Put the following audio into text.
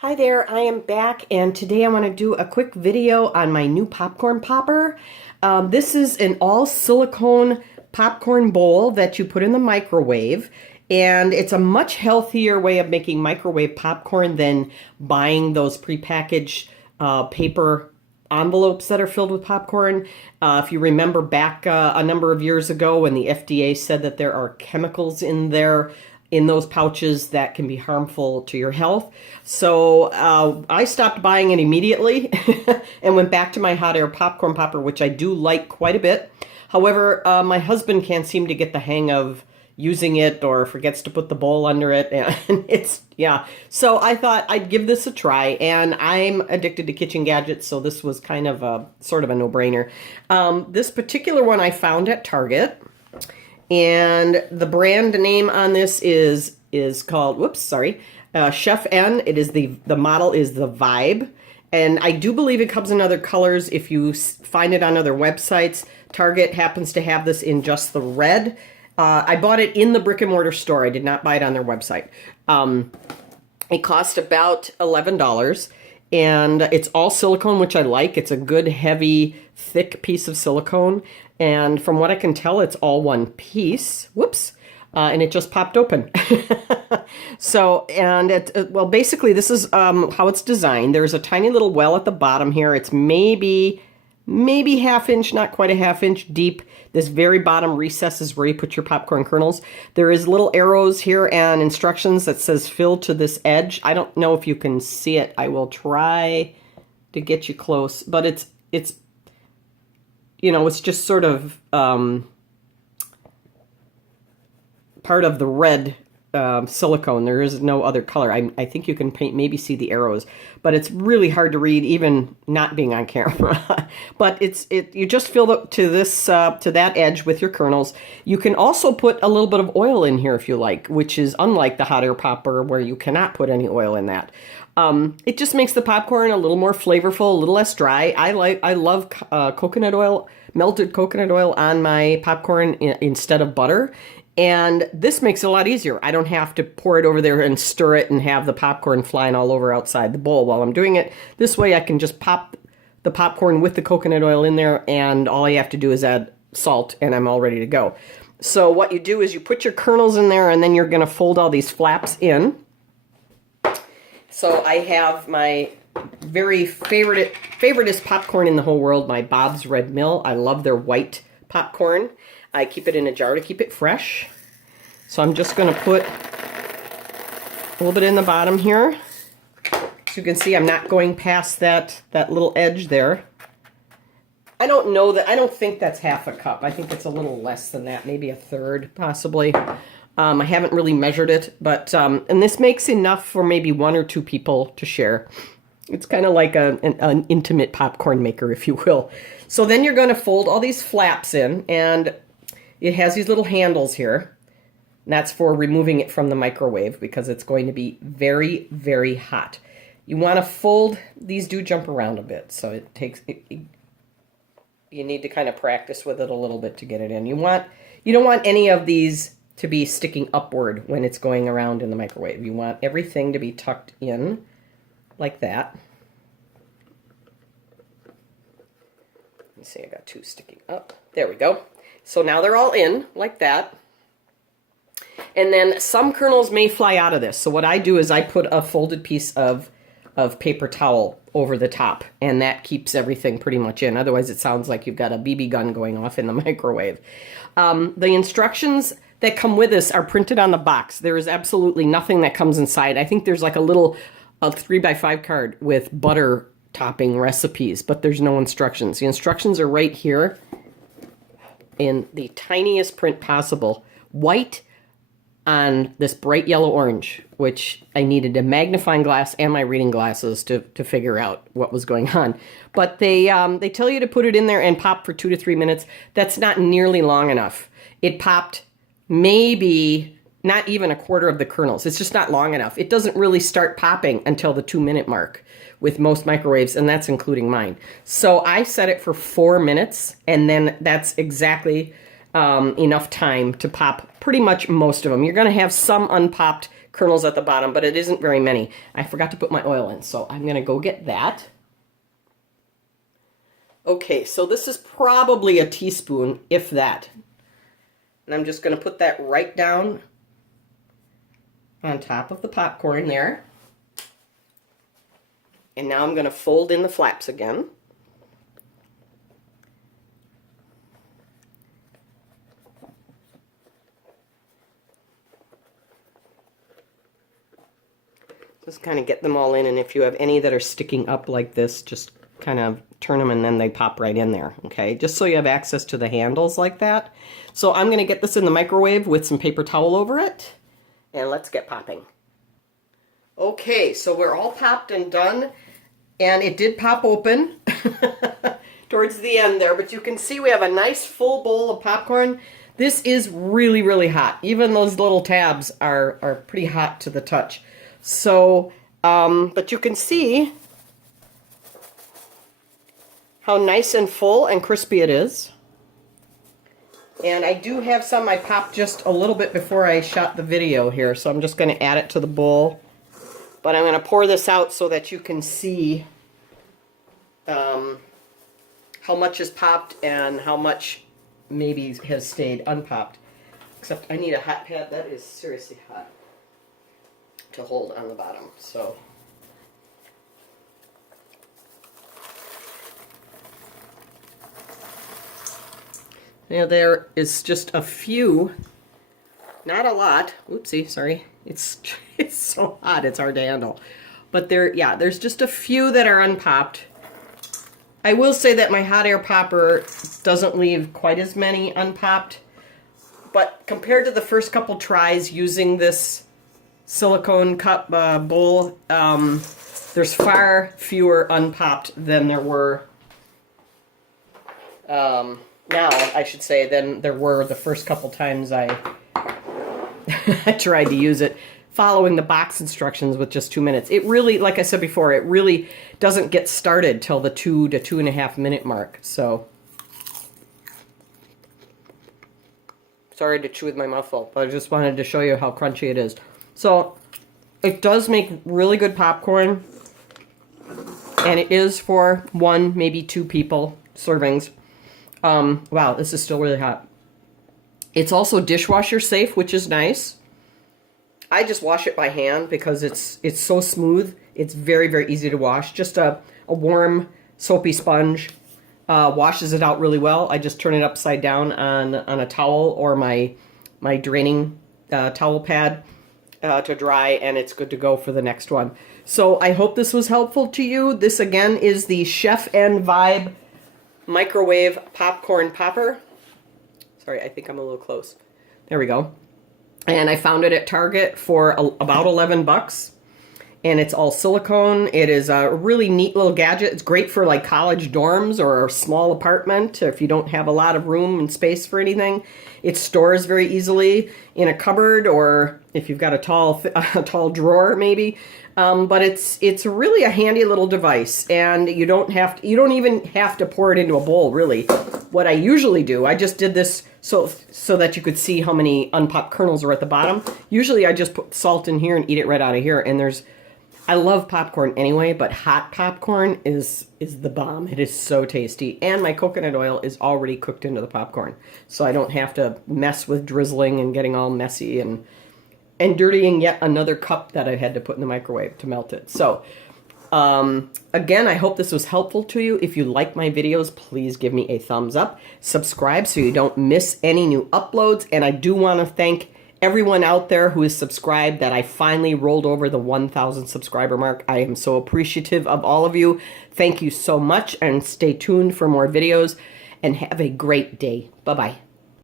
Hi there, I am back and today I want to do a quick video on my new popcorn popper. This is an all silicone popcorn bowl that you put in the microwave, and it's a much healthier way of making microwave popcorn than buying those prepackaged paper envelopes that are filled with popcorn. If you remember back a number of years ago when the FDA said that there are chemicals in there in those pouches that can be harmful to your health. So I stopped buying it immediately and went back to my hot air popcorn popper, which I do like quite a bit. However, my husband can't seem to get the hang of using it or forgets to put the bowl under it. And yeah. So I thought I'd give this a try, and I'm addicted to kitchen gadgets, so this was kind of a sort of a no-brainer. This particular one I found at Target. And the brand name on this is called, Chef N. It is the model is the Vibe. And I do believe it comes in other colors if you find it on other websites. Target happens to have this in just the red. I bought it in the brick and mortar store. I did not buy it on their website. It cost about $11. And it's all silicone, which I like. It's a good, heavy, thick piece of silicone. And from what I can tell, it's all one piece. Whoops. And it just popped open. So, and well, basically this is how it's designed. There's a tiny little well at the bottom here. It's maybe half inch, not quite a half inch deep. This very bottom recess is where you put your popcorn kernels. There is little arrows here and instructions that says fill to this edge. I don't know if you can see it. I will try to get you close, but it's you know, it's just sort of part of the red silicone. There is no other color. I think you can maybe see the arrows, but it's really hard to read even not being on camera. But you just fill to that edge with your kernels. You can also put a little bit of oil in here if you like, which is unlike the hot air popper where you cannot put any oil in that. It just makes the popcorn a little more flavorful, a little less dry. I love coconut oil, melted coconut oil on my popcorn instead of butter. And this makes it a lot easier. I don't have to pour it over there and stir it and have the popcorn flying all over outside the bowl while I'm doing it. This way I can just pop the popcorn with the coconut oil in there, and all I have to do is add salt and I'm all ready to go. So what you do is you put your kernels in there, and then you're going to fold all these flaps in. So I have my very favoriteest popcorn in the whole world, my Bob's Red Mill. I love their white popcorn. I keep it in a jar to keep it fresh. So I'm just going to put a little bit in the bottom here. As you can see, I'm not going past that little edge there. I don't think that's half a cup. I think it's a little less than that, maybe a third possibly. I haven't really measured it, but and this makes enough for maybe one or two people to share. It's kind of like an intimate popcorn maker, if you will. So then you're going to fold all these flaps in, and it has these little handles here. And that's for removing it from the microwave because it's going to be very, very hot. You want to fold, these do jump around a bit, so it takes, you need to kind of practice with it a little bit to get it in. You don't want any of these to be sticking upward when it's going around in the microwave. You want everything to be tucked in like that. Let me see, I got two sticking up. There we go. So now they're all in like that. And then some kernels may fly out of this. So what I do is I put a folded piece of paper towel over the top, and that keeps everything pretty much in. Otherwise it sounds like you've got a BB gun going off in the microwave. The instructions that come with this are printed on the box. There is absolutely nothing that comes inside. I think there's like a 3x5 card with butter topping recipes, but there's no instructions. The instructions are right here in the tiniest print possible. White on this bright yellow orange, which I needed a magnifying glass and my reading glasses to figure out what was going on. But they tell you to put it in there and pop for 2 to 3 minutes. That's not nearly long enough. It popped maybe not even a quarter of the kernels. It's just not long enough. It doesn't really start popping until the 2-minute mark with most microwaves, and that's including mine. So I set it for 4 minutes, and then that's exactly enough time to pop pretty much most of them. You're going to have some unpopped kernels at the bottom, but it isn't very many. I forgot to put my oil in, so I'm going to go get that. Okay, so this is probably a teaspoon, if that. And I'm just going to put that right down on top of the popcorn there. And now I'm going to fold in the flaps again. Just kind of get them all in, and if you have any that are sticking up like this, just kind of turn them and then they pop right in there, okay? Just so you have access to the handles like that. So I'm going to get this in the microwave with some paper towel over it, and let's get popping. Okay, so we're all popped and done, and it did pop open towards the end there, but you can see we have a nice full bowl of popcorn. This is really, really hot. Even those little tabs are pretty hot to the touch. So, but you can see how nice and full and crispy it is. And I do have some I popped just a little bit before I shot the video here, so I'm just going to add it to the bowl. But I'm going to pour this out so that you can see how much is popped and how much maybe has stayed unpopped. Except I need a hot pad. That is seriously hot to hold on the bottom. So now there is just a few, not a lot. Oopsie, sorry. It's so hot, it's hard to handle. But there's just a few that are unpopped. I will say that my hot air popper doesn't leave quite as many unpopped, but compared to the first couple tries using this silicone cup bowl, there's far fewer unpopped than there were now, I should say, than there were the first couple times I tried to use it, following the box instructions with just 2 minutes. It really, like I said before, it really doesn't get started till the 2 to 2.5 minute mark. So, sorry to chew with my mouth full, but I just wanted to show you how crunchy it is. So, it does make really good popcorn, and it is for 1, maybe 2 people servings. Wow, this is still really hot. It's also dishwasher safe, which is nice. I just wash it by hand because it's so smooth. It's very, very easy to wash. Just a warm, soapy sponge washes it out really well. I just turn it upside down on a towel or my draining towel pad to dry, and it's good to go for the next one. So I hope this was helpful to you. This, again, is the Chef and Vibe microwave popcorn popper. Sorry, I think I'm a little close. There we go. And I found it at Target for about 11 bucks. And it's all silicone. It is a really neat little gadget. It's great for like college dorms or a small apartment if you don't have a lot of room and space for anything. It stores very easily in a cupboard, or if you've got a tall drawer maybe. But it's really a handy little device, and you don't even have to pour it into a bowl, really. What I usually do, I just did this so that you could see how many unpopped kernels are at the bottom. Usually I just put salt in here and eat it right out of here, and I love popcorn anyway, but hot popcorn is the bomb. It is so tasty. And my coconut oil is already cooked into the popcorn, so I don't have to mess with drizzling and getting all messy and dirtying yet another cup that I had to put in the microwave to melt it. So, again, I hope this was helpful to you. If you like my videos, please give me a thumbs up. Subscribe so you don't miss any new uploads. And I do want to thank everyone out there who is subscribed, that I finally rolled over the 1,000 subscriber mark. I am so appreciative of all of you. Thank you so much, and stay tuned for more videos, and have a great day. Bye-bye.